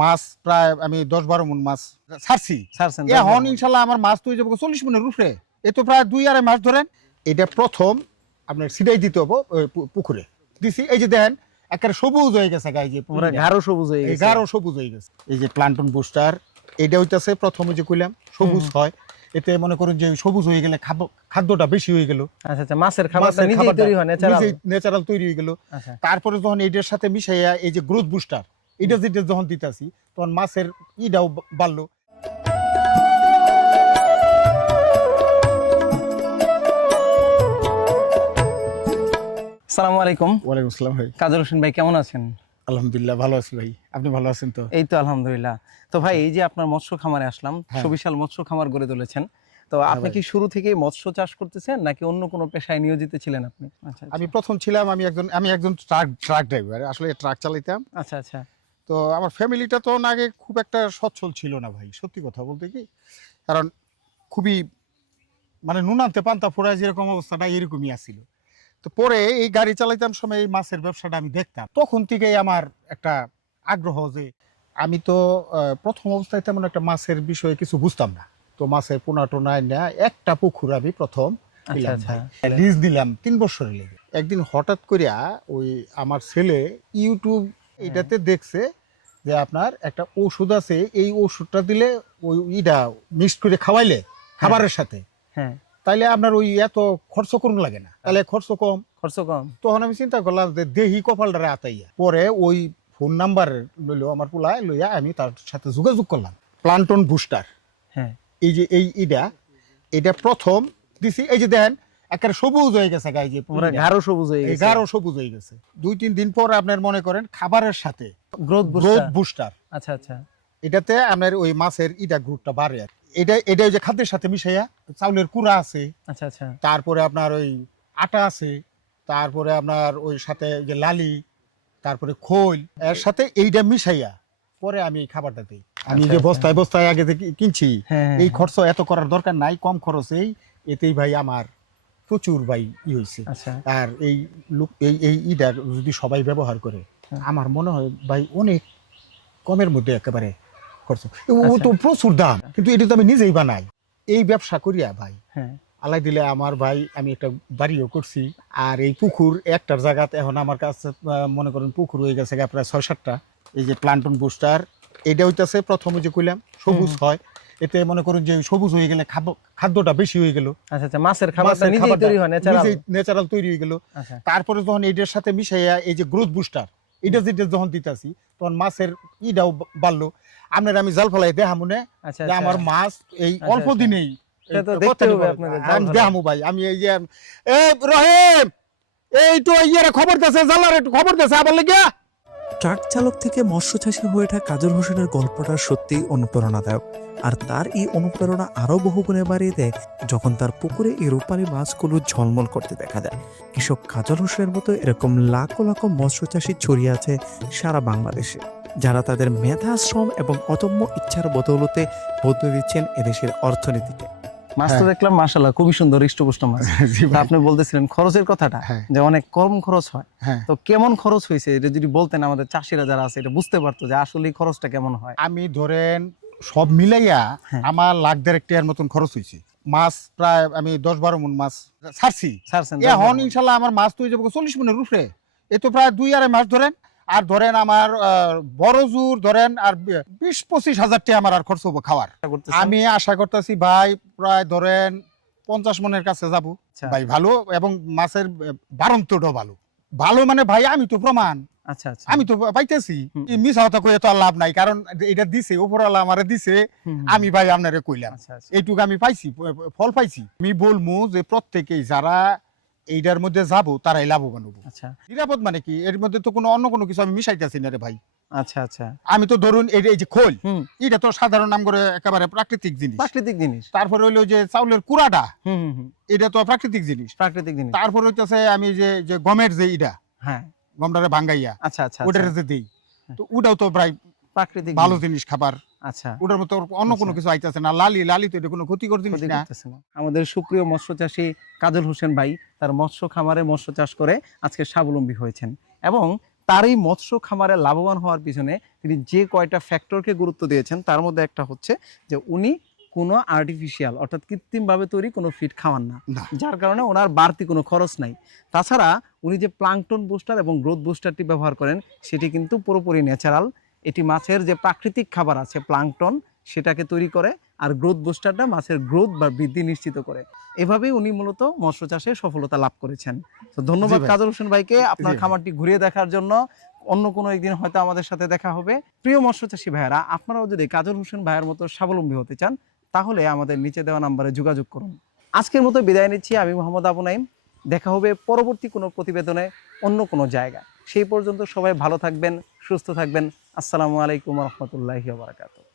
মাছ প্রায় আমি ১০-১২ মণ মাছ ছাড়ছি। এখন ইনশাল্লাহ আমার মাছ তো হয়ে যাবে ৪০ মণের উপরে। এ তো প্রায় ২-২.৫ মাস ধরেন। এটা প্রথম আপনার সিডাই দিতে হবে পুকুরে দিছি। এই যে দেখেন একেবারে সবুজ হয়ে গেছে গায়ে, যে পুরো গাঢ় সবুজ হয়ে গেছে। গাঢ় সবুজ হয়ে গেছে। এই যে প্লান্টন বুস্টার এটা হইতাছে প্রথমে যে কইলাম সবুজ হয়। এতে মনে করুন যে সবুজ হয়ে গেলে খাদ্যটা বেশি হয়ে গেল। আচ্ছা আচ্ছা, মাছের খাবারটা নিজেই তৈরি হয়, ন্যাচারাল তৈরি হয়ে গেল। তারপরে যখন এটার সাথে মিশাইয়া এই যে গ্রোথ বুস্টার এটা যেটা যখন দিতাছি তখন মাছের ইটাও বাড়লো। আসসালামু আলাইকুম। ওয়ালাইকুম আসসালাম ভাই। কাজল হোসেন ভাই কেমন আছেন? আলহামদুলিল্লাহ ভালো আছি ভাই, আপনি ভালো আছেন তো? এই তো আলহামদুলিল্লাহ। তো ভাই এই যে আপনার মৎস্য খামারে আসলাম, সুবিশাল মৎস্য খামার গড়ে তুলেছেন, তো আপনি কি শুরু থেকেই মৎস্য চাষ করতেছেন নাকি অন্য কোনো পেশায় নিয়োজিত ছিলেন আপনি? আচ্ছা, আমি প্রথম ছিলাম আমি একজন ট্রাক ড্রাইভার, আসলে ট্রাক চালাইতাম। আচ্ছা আচ্ছা। তো আমার ফ্যামিলিটা তো আগে খুব একটা সচ্ছল ছিল না ভাই, সত্যি কথা বলতে কি, কারণ খুবই মানে নুনান্তে পান্তা ফোড়ায় যেরকম অবস্থাটা এরকমই আসছিল। তো পরে এই গাড়ি চালাইতাম সময় এই মাছের ব্যবসাটা আমি দেখতাম, তখন থেকেই আমার একটা আগ্রহ যে আমি তো প্রথম অবস্থায় তেমন একটা মাছের বিষয়ে কিছু বুঝতাম না। তো মাছের পোনা টোনায় না একটা পুকুর আমি প্রথম লিজ দিলাম ৩ বছরের লেগে। একদিন হঠাৎ করিয়া ওই আমার ছেলে ইউটিউব এটাতে দেখছে যে আপনার একটা ওষুধ আছে, এই ওষুধটা দিলে ওই ইটা মিক্সড করে খাওয়াইলে খাবারের সাথে তাইলে আপনার ওই এত খরচ করুন লাগে না, তাহলে খরচ কম। তখন আমি চিন্তা করলাম যে দেহি কপালটারে আতাইয়া। পরে ওই ফোন নাম্বার লইলো আমার পোলায়, লইয়া আমি তার সাথে যোগাযোগ করলাম। প্লান্টন বুস্টার এই যে এটা প্রথম দিছি। এই যে দেখেন একেবারে সবুজ হয়ে গেছে গায়ে, যে পুরো গাঢ় সবুজ হয়ে গেছে। গাঢ় সবুজ হয়ে গেছে। ২-৩ দিন পর আপনার মনে করেন খাবারের সাথে গ্রোথ বুস্টার, আচ্ছা আচ্ছা, এটাতে আপনার ওই মাছের গ্রোথটা বাড়ে। এটা ওই যে খাদ্যের সাথে মিশাইয়া চাউলের কুড়া আছে, আচ্ছা আচ্ছা, তারপরে আপনার ওই আটা আছে, তারপরে আপনার ওই সাথে যে লালি, তারপরে খোল, এর সাথে এইটা মিশাইয়া পরে আমি এই খাবারটা দিই। আমি যে বস্তায় বস্তায় আগে থেকে কিনছি, এই খরচ এত করার দরকার নাই, কম খরচেই এতেই ভাই আমার প্রচুর ভাই হয়েছে। আর এই ইটা যদি সবাই ব্যবহার করে আমার মনে হয় ভাই অনেক কমের মধ্যে একেবারে খরচ। ও তো প্রচুর দাম, কিন্তু এটা তো আমি নিজেই বানাই। এই ব্যবসা করিয়া ভাই আল্লাহ দিলে আমার ভাই আমি একটা বাড়িও করছি। আর এই পুকুর একটার জায়গাতে এখন আমার কাছে মনে করেন পুকুর হয়ে গেছে প্রায় ৬-৭টা। এই যে প্লান্টন বুস্টার এটা হইতাছে প্রথমে যে কইলাম সবুজ হয়। এতে মনে করুন যে সবুজ হয়ে গেলে খাদ্যটা বেশি হয়ে গেল। আচ্ছা আচ্ছা, মাছের খাবারটা নিজেই তৈরি হয়, ন্যাচারাল তৈরি হয়ে গেল। তারপরে যখন এটার সাথে মিশাইয়া এই যে গ্রোথ বুস্টার এটা যেটা যখন দিতাছি তখন মাছের ইটাও বাড়লো। আপনার আমি জাল ফেলাই দেখা মনে যে আমার মাছ এই অল্প দিনেই ভাই। আমি এই যে রহিম এইটু খবর দিয়েছে, জালার একটু খবর দিয়েছে আবার লেগে। ট্রাক চালক থেকে মৎস্য চাষী হয়ে ওঠা কাজল হোসেনের গল্পটা সত্যিই অনুপ্রেরণাদায়ক। আর তার এই অনুপ্রেরণা আরো বহুগুণে বাড়িয়ে দেয় যখন তার পুকুরে এই রূপালী মাছগুলো ঝলমল করতে দেখা যায়। কৃষক কাজল হোসেনের মতো এরকম লাখো লাখো মৎস্য চাষী ছড়িয়ে আছে সারা বাংলাদেশে, যারা তাদের মেধা, শ্রম এবং অদম্য ইচ্ছার বদৌলতে বদলে দিচ্ছেন এদেশের অর্থনীতিকে। মাছ তো দেখলাম মাশাআল্লাহ খুবই সুন্দর হৃষ্টপুষ্ট মাছ। আপনি বলতেছিলেন খরচের কথাটা, যে অনেক কম খরচ হয়, তো কেমন খরচ হয়েছে এটা যদি বলতেন আমাদের চাষিরা যারা আছে এটা বুঝতে পারতো যে আসলে খরচটা কেমন হয়। আমি ধরেন সব মিলাইয়া আমার লাখ দেড়েক টাকার মতন খরচ হয়েছে। মাছ প্রায় আমি ১০-১২ মণ মাছ ছাড়ছি। এখন ইনশাল্লাহ আমার মাছ তো হয়ে যাবে ৪০ মণের উপরে। এ তো প্রায় ২-২.৫ মাস ধরেন। আর ধরেন আমার বড় জোর ধরেন আর ২০-২৫ হাজার টাকা আমার আর খরচ হবো খাওয়ার। আমি আশা করতেছি ভাই প্রায় ধরেন ৫০ মণের কাছে যাবো ভাই। ভালো এবং মাছের বাড়ন্তটাও ভালো ভালো মানে ভাই আমি তো প্রমাণ। আচ্ছা আচ্ছা, আমি তো পাইতেছি, মিছা কথা কইয়া তো আর লাভ নাই, কারণ এটা দিছে উপরওয়ালা আমারে দিছে। আমি ভাই আপনারে কইলাম এইটুকু আমি পাইছি, ফল পাইছি। আমি বলবো যে প্রত্যেকেই যারা এইটার মধ্যে যাবো তারাই লাভবান হবো। আচ্ছা, নিরাপদ মানে কি, এর মধ্যে তো অন্য কোনো কিছু আমি মিশাইতেছি না রে ভাই। আচ্ছা আচ্ছা, আমি তো ধরুন এই যে খোল, এটা তো সাধারণ নাম করে একেবারে প্রাকৃতিক জিনিস। তারপরে হইলো যে চাউলের কুড়াটা, এটা তো প্রাকৃতিক জিনিস। তারপর হইতেছে আমি যে গমের যে ইটা, গমটারে ভাঙ্গাইয়া আচ্ছা আচ্ছা ওটারে যে দিই, তো ওটাও তো প্রায় প্রাকৃতিক ভালো জিনিস খাবার। আচ্ছা, ওটার মতো অন্য কোনো কিছু আইতাছে না। লালি তো এটা কোনো ক্ষতিকর জিনিস না। আমাদের সুপ্রিয় মৎস্য চাষী কাজল হোসেন ভাই তার মৎস্য খামারে মৎস্য চাষ করে আজকে স্বাবলম্বী হয়েছেন এবং তার এই মৎস্য খামারে লাভবান হওয়ার পিছনে তিনি যে কয়টা ফ্যাক্টরকে গুরুত্ব দিয়েছেন তার মধ্যে একটা হচ্ছে যে উনি কোনো আর্টিফিশিয়াল অর্থাৎ কৃত্রিমভাবে তৈরি কোনো ফিড খাওয়ান না, যার কারণে ওনার বাড়তি কোনো খরচ নাই। তাছাড়া উনি যে প্লাঙ্কটন বুস্টার এবং গ্রোথ বুস্টারটি ব্যবহার করেন সেটি কিন্তু পুরোপুরি ন্যাচারাল। এটি মাছের যে প্রাকৃতিক খাবার আছে প্লাঙ্কটন সেটাকে তৈরি করে, আর গ্রোথ বুস্টারটা মাছের গ্রোথ বা বৃদ্ধি নিশ্চিত করে। এভাবেই উনি মূলত মৎস্য চাষে সফলতা লাভ করেছেন। তো ধন্যবাদ কাজল হোসেন ভাইকে আপনার খামারটি ঘুরিয়ে দেখার জন্য। অন্য কোনো একদিন হয়তো আমাদের সাথে দেখা হবে। প্রিয় মৎস্য চাষী ভাইয়েরা, আপনারাও যদি কাজল হোসেন ভাইয়ের মতো স্বাবলম্বী হতে চান তাহলে আমাদের নিচে দেওয়া নাম্বারে যোগাযোগ করুন। আজকের মতো বিদায় নিচ্ছি। আমি মোহাম্মদ আবু নাইম। দেখা হবে পরবর্তী কোনো প্রতিবেদনে অন্য কোনো জায়গায়। সেই পর্যন্ত সবাই ভালো থাকবেন, সুস্থ থাকবেন। আসসালামু আলাইকুম রহমতুল্লাহি ওয়া বারাকাতুহু।